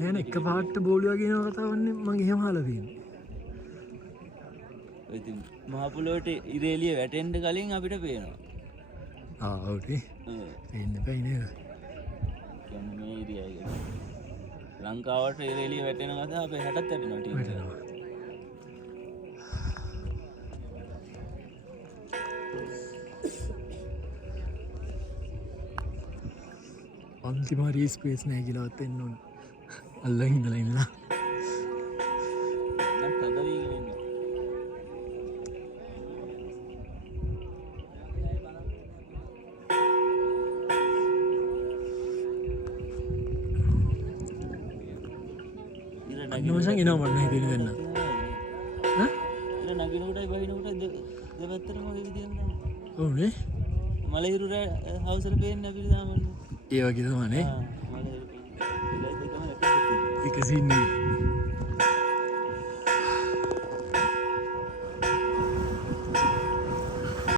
නෑ එක පාට බෝලුවා කියන කතාවන්නේ මම එහෙම අහලා තියෙනවා. ඉතින් මහ පොළොවට ඉරේලිය වැටෙන්න කලින් අපිට පේනවා. ඔව් නේ. පේන්න බෑ නේද? කියන්නේ මේ ඒරියා එක. ලංකාවට ඉරේලිය වැටෙන කතාව අපේ හැටත් වැටෙනවා ටීවී එකේ. අන්තිම හරි ස්පේස් නැහැ කියලාවත් එන්න ඕන. අල්ලන් ඉඳලා ඉන්නවා. නම් තදවීගෙන ඉන්නේ. අන්නවසන් එනවා මම හිතේ ගන්න. ඈ? ඉර නගිනකොටයි බහිනකොටයි දෙපැත්තටම වගේ විදියෙන්ද? ඔව් නේ. මලහිරු හවුසට පේන්නේ අපිට සාමාන්‍යයෙන්. ඒ වගේ තමයි නේ. මලහිරු පේන්නේ. ඒක තමයි එක සීන් නේ.